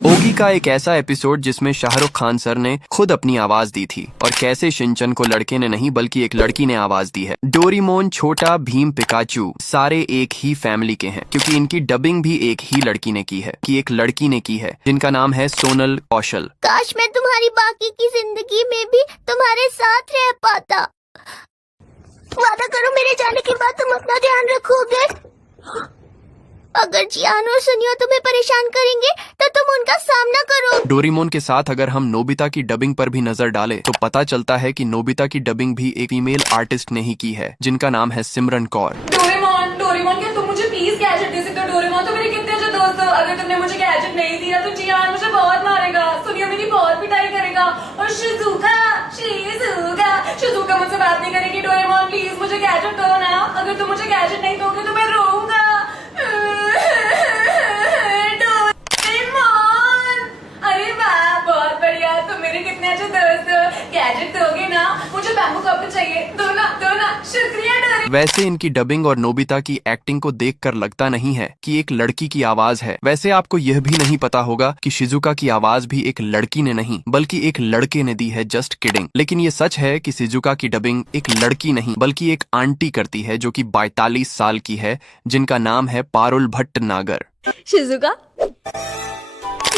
ओगी का एक ऐसा एपिसोड जिसमें शाहरुख खान सर ने खुद अपनी आवाज दी थी और कैसे शिनचैन को लड़के ने नहीं बल्कि एक लड़की ने आवाज दी है। डोरेमोन, छोटा भीम, पिकाचू सारे एक ही फैमिली के हैं क्योंकि इनकी डबिंग भी एक ही लड़की ने की है जिनका नाम है सोनल कौशल। काश मैं तुम्हारी बाकी की जिंदगी में भी तुम्हारे साथ रह पाता। वादा करो मेरे जाने के बाद तुम अपना ध्यान रखोगे। अगर जियान और सुनियो तुम्हें परेशान करेंगे तो तुम उनका सामना करो। डोरेमोन के साथ अगर हम नोबिता की डबिंग पर भी नजर डालें तो पता चलता है कि नोबिता की डबिंग भी एक फीमेल आर्टिस्ट ने ही की है जिनका नाम है सिमरन कौर। डोरेमोन क्या तुम मुझे प्लीज गैजेट दे सकते हो? डोरेमोन तो मेरे कितने अच्छे दोस्त हो। अगर तुमने मुझे गैजेट नहीं दिया तो जियान मुझे बहुत मारेगा, सुनियो मेरी बहुत पिटाई करेगा और शिजुका मुझसे बात नहीं करेगी। डोरेमोन प्लीज मुझे गैजेट दो ना। अगर तुम मुझे गैजेट नहीं दोगे तो मैं रोऊंगा। अरे वाह, बहुत बढ़िया, तुम मेरे कितने अच्छे दोस्त हो। गैजेट दोगे ना? मुझे बैम्बू कप चाहिए। दो ना, शुक्रिया डोरेमोन। वैसे इनकी डबिंग और नोबिता की एक्टिंग को देखकर लगता नहीं है कि एक लड़की की आवाज है। वैसे आपको यह भी नहीं पता होगा कि शिजुका की आवाज भी एक लड़की ने नहीं बल्कि एक लड़के ने दी है। Just kidding. लेकिन ये सच है कि शिजुका की डबिंग एक लड़की नहीं बल्कि एक आंटी करती है जो कि 42 साल की है, जिनका नाम है पारुल भट्टनागर। शिजुका,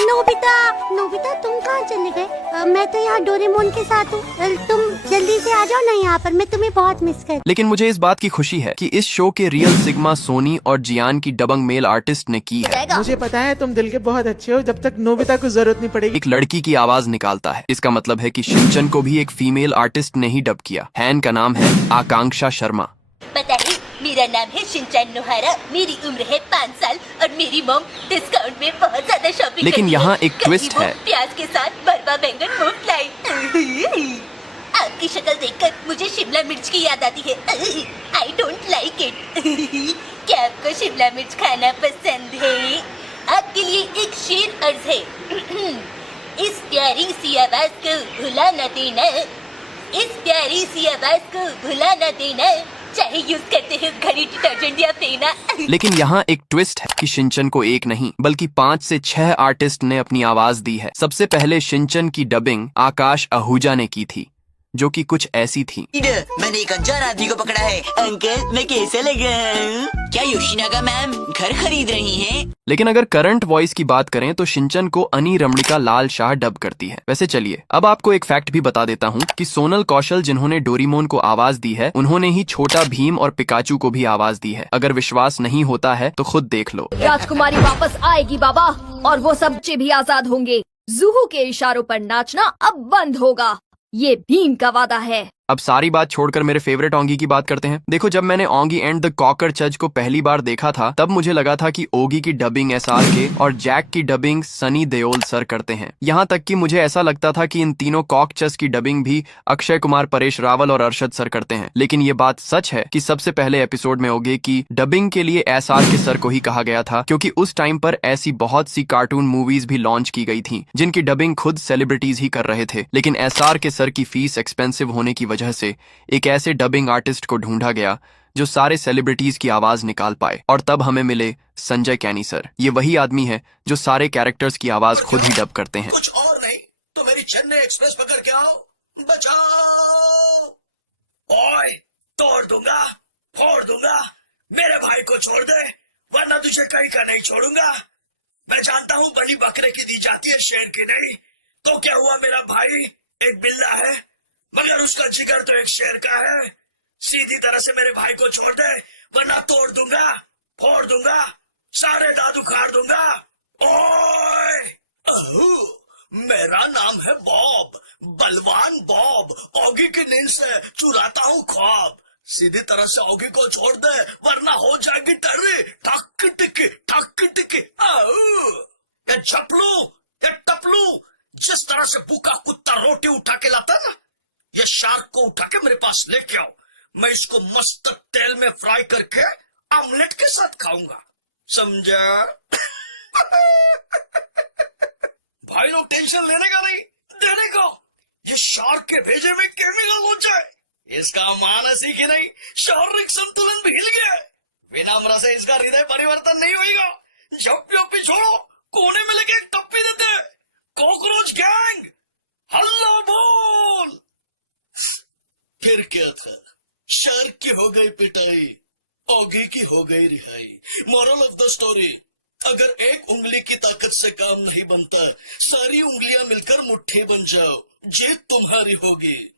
नोबिता तुम कहाँ चले गए? मैं तो यहाँ डोरेमोन के साथ हूँ। तुम जल्दी से आ जाओ ना यहाँ पर, मैं तुम्हें बहुत मिस कर। लेकिन मुझे इस बात की खुशी है कि इस शो के रियल सिग्मा सोनी और जियान की डबिंग मेल आर्टिस्ट ने की है। मुझे पता है तुम दिल के बहुत अच्छे हो, जब तक नोबिता को जरूरत नहीं पड़ेगी। एक लड़की की आवाज निकालता है, इसका मतलब है कि शिनचैन को भी एक फीमेल आर्टिस्ट ने ही डब किया है। इनका नाम है आकांक्षा शर्मा। बताइए, मेरा नाम है शिनचैन नोहारा, मेरी उम्र है 5 साल और मेरी मॉम डिस्काउंट में बहुत ज्यादा शॉपिंग लेकिन करती यहाँ है। एक ट्विस्ट है। प्याज के साथ बरबा बैंगन मुफ्त लाई। आपकी शक्ल देखकर मुझे शिमला मिर्च की याद आती है। I don't like it. क्या आपको शिमला मिर्च खाना पसंद है? आपके लिए एक शेर अर्ज है। इस प्यारी सी आवाज को भुला न देना, इस प्यारी सी आवाज को भुला न देना, चाहे यूज करते हो घड़ी, डिटर्जेंट या फेना। लेकिन यहाँ एक ट्विस्ट है कि शिनचैन को एक नहीं बल्कि 5 से 6 आर्टिस्ट ने अपनी आवाज दी है। सबसे पहले शिनचैन की डबिंग आकाश आहूजा ने की थी जो कि कुछ ऐसी थी। मैंने एक अनजान आदमी को पकड़ा है। अंकल, मैं कैसे लगा? क्या योशिनागा मैम घर खरीद रही हैं? लेकिन अगर करंट वॉइस की बात करें तो शिनचैन को अनी रमणिका लाल शाह डब करती है। वैसे चलिए अब आपको एक फैक्ट भी बता देता हूँ कि सोनल कौशल जिन्होंने डोरेमोन को आवाज दी है उन्होंने ही छोटा भीम और पिकाचू को भी आवाज दी है। अगर विश्वास नहीं होता है तो खुद देख लो। राजकुमारी वापस आएगी बाबा, और वो सब बच्चे भी आजाद होंगे। जूहू के इशारों पर नाचना अब बंद होगा, ये भीम का वादा है। अब सारी बात छोड़कर मेरे फेवरेट ओगी की बात करते हैं। देखो, जब मैंने ओगी एंड द कॉकरचज को पहली बार देखा था तब मुझे लगा था कि ओगी की डबिंग SRK और जैक की डबिंग सनी देओल सर करते हैं। यहाँ तक कि मुझे ऐसा लगता था कि इन तीनों कॉकचज की डबिंग भी अक्षय कुमार, परेश रावल और अरशद सर करते हैं। लेकिन ये बात सच है कि सबसे पहले एपिसोड में ओगी की डबिंग के लिए SRK सर को ही कहा गया था क्योंकि उस टाइम पर ऐसी बहुत सी कार्टून मूवीज भी लॉन्च की गई थी जिनकी डबिंग खुद सेलिब्रिटीज ही कर रहे थे। लेकिन SRK सर की फीस एक्सपेंसिव होने की वजह से एक ऐसे डबिंग आर्टिस्ट को ढूंढा गया जो सारे सेलिब्रिटीज की आवाज निकाल पाए और तब हमें मिले संजय कैनी सर। ये वही आदमी है जो सारे कैरेक्टर्स की आवाज खुद ही डब करते हैं। कुछ और नहीं तो मेरी चेन्नई एक्सप्रेस पकड़ के आओ, बचाओ। ओए, तोड़ दूंगा, फोड़ दूंगा, मेरे भाई को छोड़ दे वरना तुझे कहीं का नहीं छोड़ूंगा। मैं जानता हूँ बड़ी बकरे की दी जाती है, शेर की नहीं। तो क्या हुआ, मेरा भाई एक बिल्ला है मगर उसका जिगर तो एक शेर का है। सीधी तरह से मेरे भाई को छोड़ दे वरना तोड़ दूंगा, फोड़ दूंगा, सारे दांत उखाड़ दूंगा। ओए, मेरा नाम है बॉब, बलवान बॉब। ओगी की नींद से चुराता हूँ ख्वाब। सीधी तरह से ओगी को छोड़ दे वरना हो जाएगी टर्री। टक टिकी टक टिकी। ये चपलू, ये टपलू, जिस तरह से भूखा कुत्ता रोटी उठा के लाता ना, ये शार्क को उठा के मेरे पास लेके आओ। मैं इसको मस्त तेल में फ्राई करके ऑमलेट के साथ खाऊंगा, समझा? भाई लोग टेंशन लेने का नहीं, देने को। ये शार्क के भेजे में केमिकल हो जाए, इसका मानसिक ही नहीं शारीरिक संतुलन भी हिल गया। विनम्र से इसका हृदय परिवर्तन नहीं होगा। जब भी छोड़ो कोने में लेके एक टप्पी देते हैं। फिर क्या था, शार्क की हो गई पिटाई, ऑगी की हो गई रिहाई। मॉरल ऑफ द स्टोरी, अगर एक उंगली की ताकत से काम नहीं बनता, सारी उंगलियां मिलकर मुट्ठी बन जाओ, जीत तुम्हारी होगी।